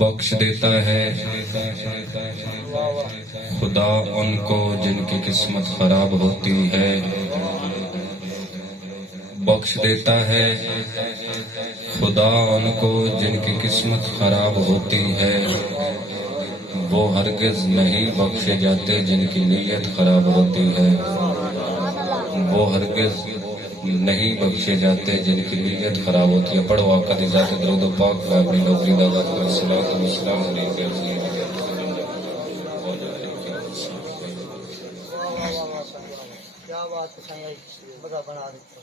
بخش دیتا ہے خدا ان کو جن کی قسمت خراب ہوتی ہے، بخش دیتا ہے خدا ان کو جن کی قسمت خراب ہوتی ہے، وہ ہرگز نہیں بخشے جاتے جن کی نیت خراب ہوتی ہے، وہ ہرگز نہیں بخشے جاتے جن کی نیت خراب ہوتی ہے۔ پڑھو آقا دی ذات درود و پاک میں اپنی نوکری دادا کو الصلوۃ والسلام علیہ وسلم۔ کیا بات ہے، بڑا بنا دیتا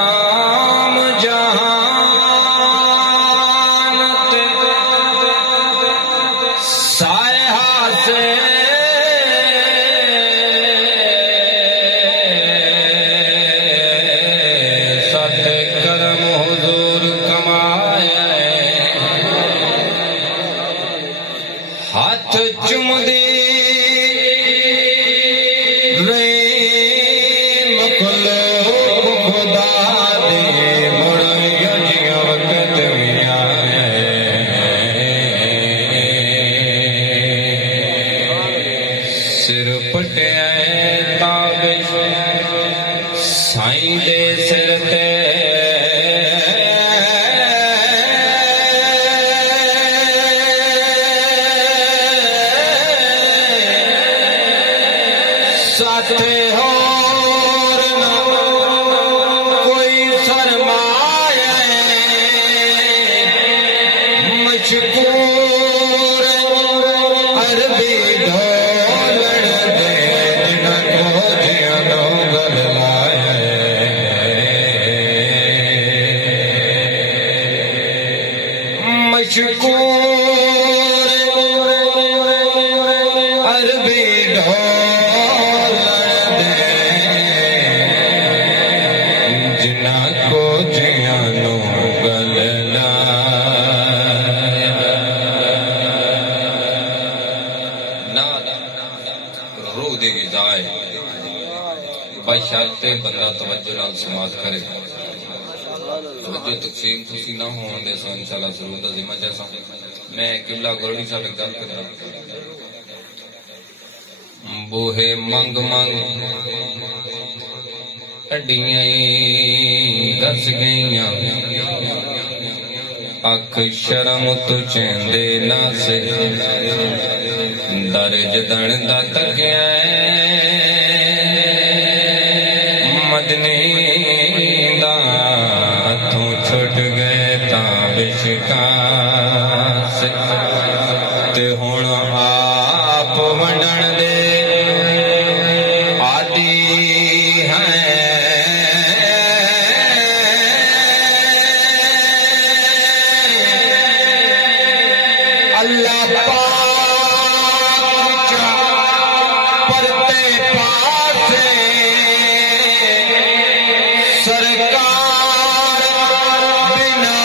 بدنام جہانت سایہ سے ست کرم حضور کمائے، ہاتھ چم دی سائیں دے سر تے ساتھے ہور نہ کوئی سرمایہ، مشکور عربی ڈھولڑ دے جنہاں کو جیانوں گل مشکور عربی ڈھول دے جنہاں کو جیانوں گل روح دی غذائے بشرطے بندہ توجہ نال سماعت کرے۔ توجہ تقسیم تسی نہ ہون دے سو انشاءاللہ ضرور دا ذمہ جیسا میں قبلہ گرڑی صاحب گل کرا بوہے منگ منگ اڈیاں دس گئیاں، اکھ شرم تو چیندے نہ سے در جدن دا تکیا مدنی دا ہتھوں چھٹ گئے تابش کا سے تے ہن آپ ونڈن دے عادی ہیں، اللہ پاک پرتے پاسے سرکار بنا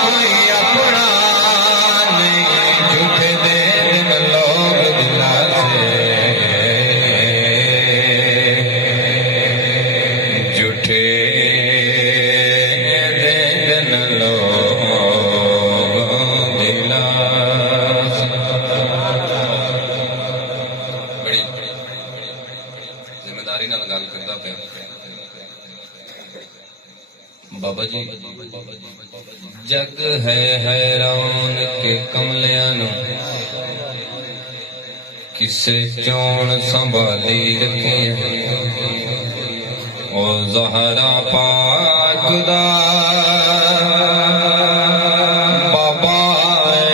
کوئی اپنا نہیں، جھوٹے دے دن لوگ دلا سے، جھوٹے دے دن لوگ دلا سے۔ بڑی ذمہ داری نال گل کردا پیا بابا جی۔ جگ ہے حیران کے کملیاں نو کسے چون سنبھالی رکھے، او زہرا پاک دا بابا ہے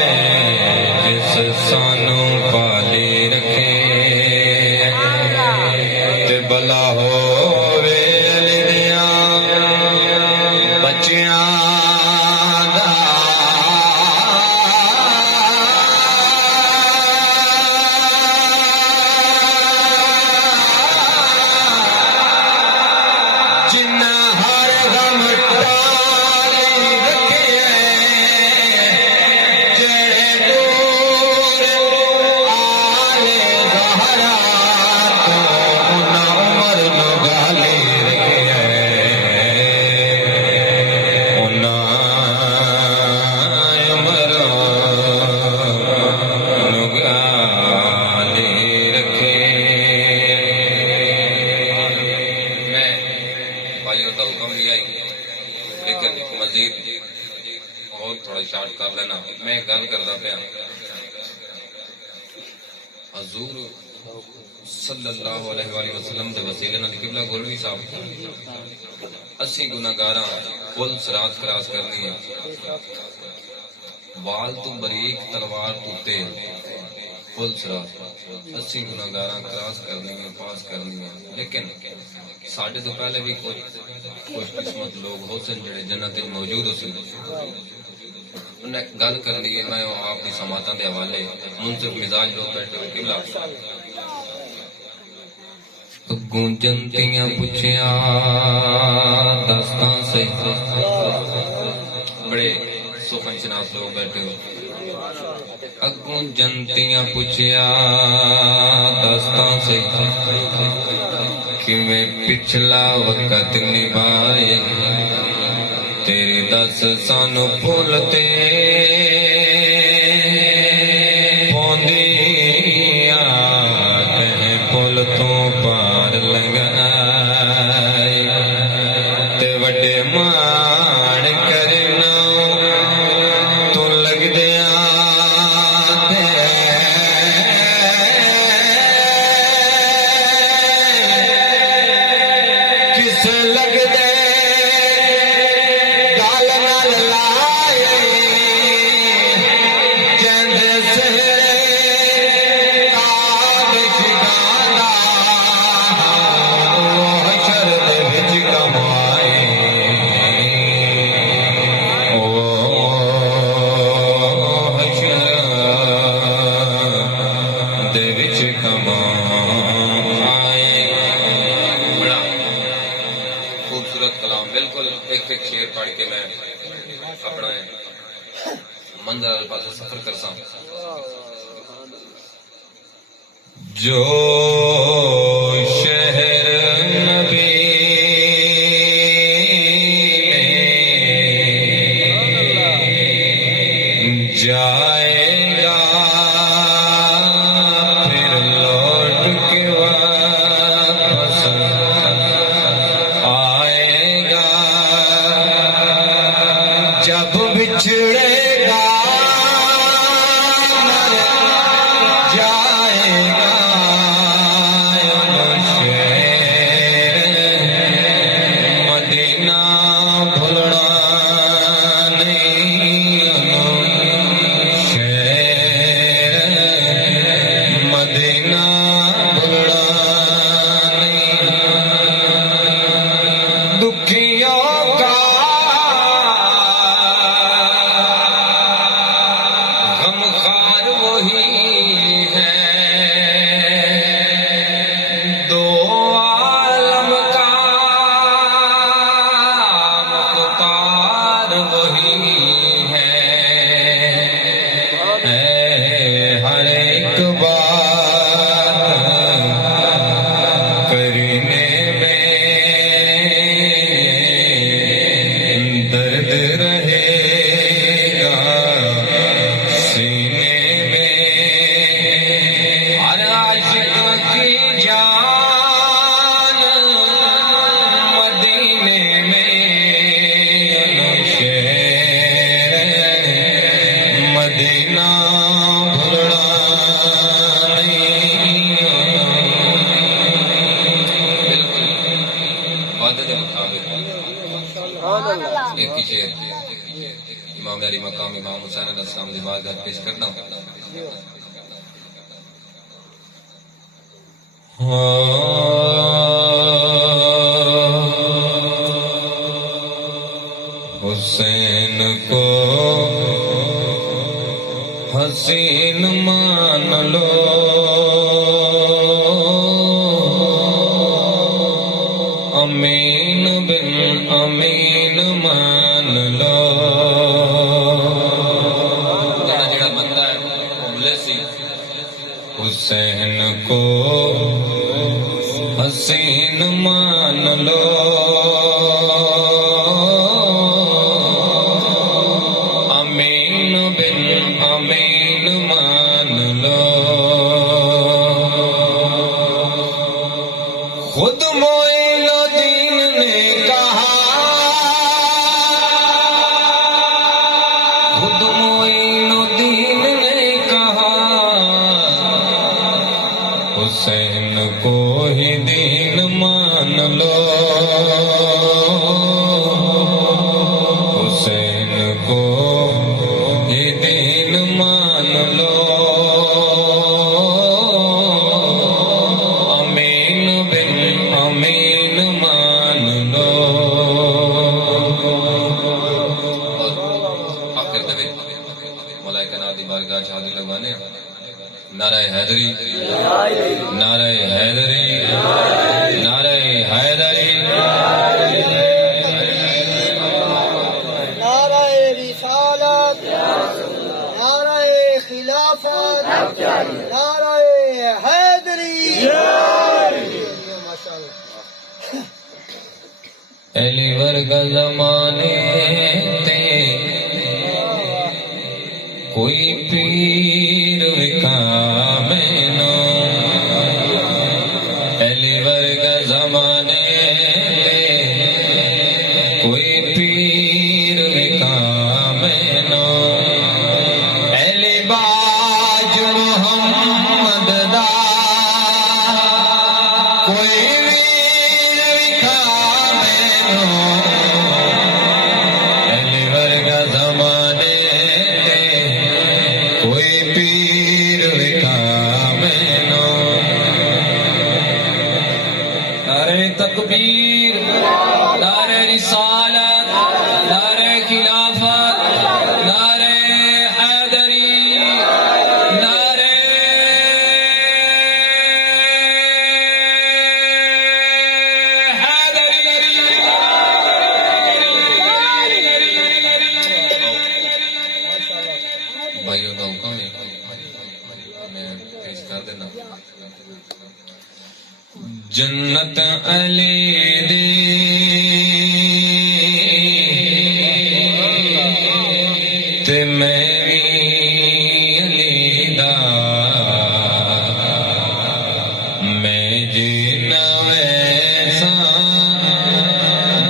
جس سانو پالی رکھے، سٹارٹ کر لینا. میں گل کردا پیا حضور صلی اللہ علیہ وآلہ وسلم دے وسیلے نال قبلہ گولوی صاحب اسی گناہگاراں پل صراط کراس کرنی ہے. وال تو بریک تلوار تو تیز پل صراط اسی گناہگاراں کراس کرنی ہے پاس کرنی ہے. لیکن ساڈے تو پہلے بھی خوش قسمت لوگ ہو سن جڑے جنت وچ موجود ہو سن. انہیں گل کرنی ہے میں آپ کی سماعتاں دے حوالے منصف مزاج لوگ بیٹھے ہوئے قبلہ گونجنتیاں پوچھیا داستاں سے بڑے سخن شناس لوگ بیٹھے ہو. اگوں جنتیاں پوچھیا داستاں سے کہ میں پچھلا وقت نبھائے تیری دس سانو بھولتے پوندیاں کہیں پل تو پار لنگائے تے وڈے مان کرنا تو لگ دیا کس لگ دے ایک شعر پڑھ کے میں اپنا منظر الفاظ سفر کرتا ہوں. جو شہر نبی جائے گا پھر لوٹ کے واپس جب بچھڑے گا مر جائے گا مدینہ بھولنا نہیں شیر مدینہ بھولنا نہیں دکھیوں کا ایک ہی شعر امام علی مقام امام حسین علیہ السلام کی بارگاہ پیش کرنا حسین کو حسین مان لو امین بن امین مان لو جڑا بندہ ہے بولے سی حسین کو حسین مان لو امین بن امین مان لو خود معین الدین نے کہا خود حسین کو ہی دین مان لو، حسین کو ہی دین مان لو، امین بن امین مان لو۔ آخر دے ملائکہ نال دی بارگاہ چ حاضری لگوانے، نعرہ حیدری، نعرہ حیدری، نعرہ حیدری، نعرہ رسالت، نعرہ خلافت، نعرہ حیدری۔ ماشاءاللہ۔ علی ورگا زمانے تے کوئی پیر وکا مینو، علی ورگا زمانے تے کوئی پیر وکا مینو، علی باج محمد دا کوئی ویر وکا مینو، علی ورگا زمانے تے کوئی پیر وکا مینو۔ نعرہ تکبیر، نعرہ رسالت، نعرہ خلافت، نعرہ حیدری، نعرہ حیدری۔ بھائیوں کا حکم ہے، میں پیش کر دینا۔ جنت علی دی تے میں وی علی دا، میں جینا ویسا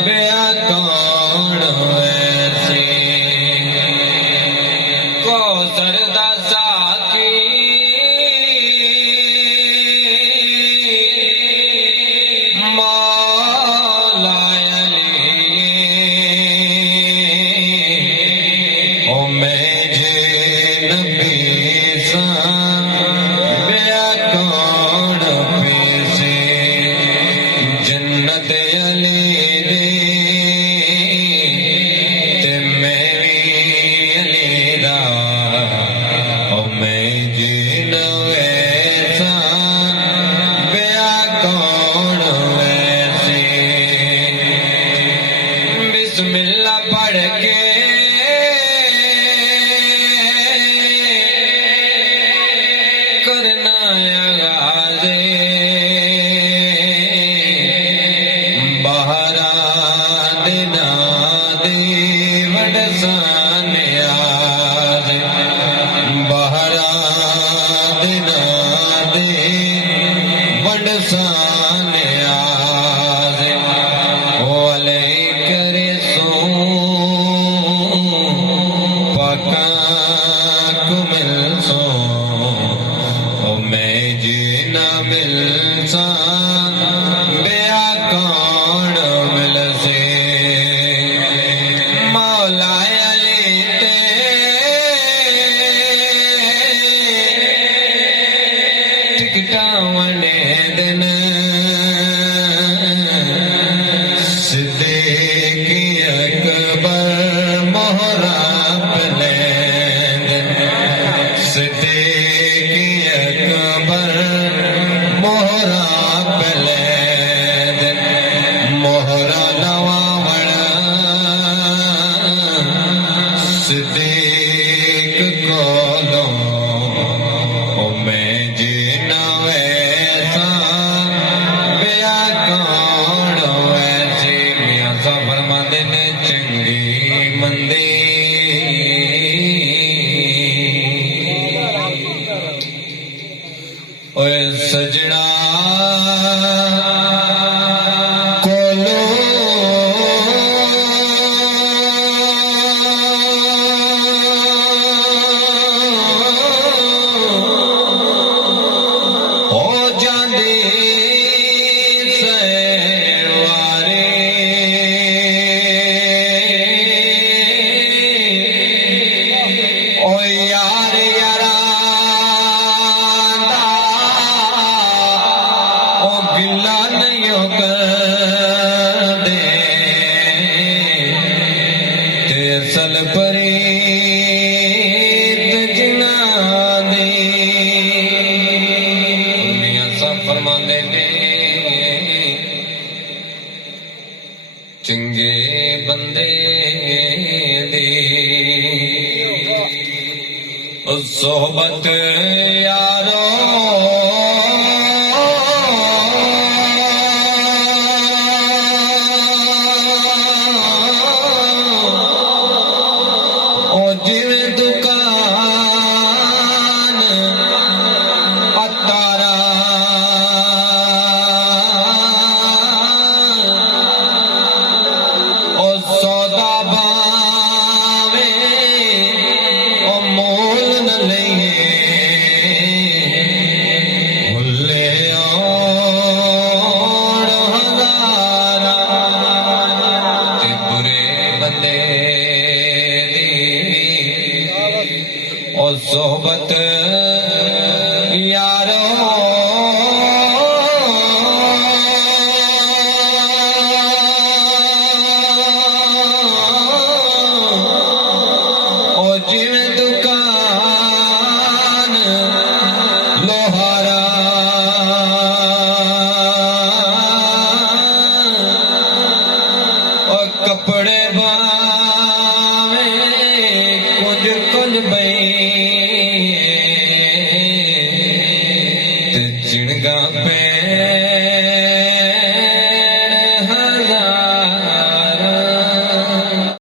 بیا کون ویسی، کوثر دا ساقی مولا علی، او میں جے نبی سا بیا کون پیسے، جنت علی دی تے میں وی علی دا، او میں جے ویسا بیا کون ویسے۔ بسم اللہ پڑھ کے کرنا آغاز، بہرا دینا دی وڈسان یاد، بہرا دینا دی وڈسان یاد، او علیک رسول پاکاں کو مل سو، او میں جینا مل سا بیا کون مل سے، مولا علی تے ٹکٹاں ونڈے دن، صدیق اکبر مہرا پلین، صدیق اکبر مہرا پلین، مہرا نوا وڑا صدیق کولوں، او میں جینا ویسا بیا کون ویسی۔ میاں صاحب فرماندے نے چنگی مندی اوے سجنا فرماندے نے چنگے بندے دی صحبت یارو صحبت یارو او جویں دکان لوہارا او کپڑے باویں کچھ کچھ بئی چڑگا پہ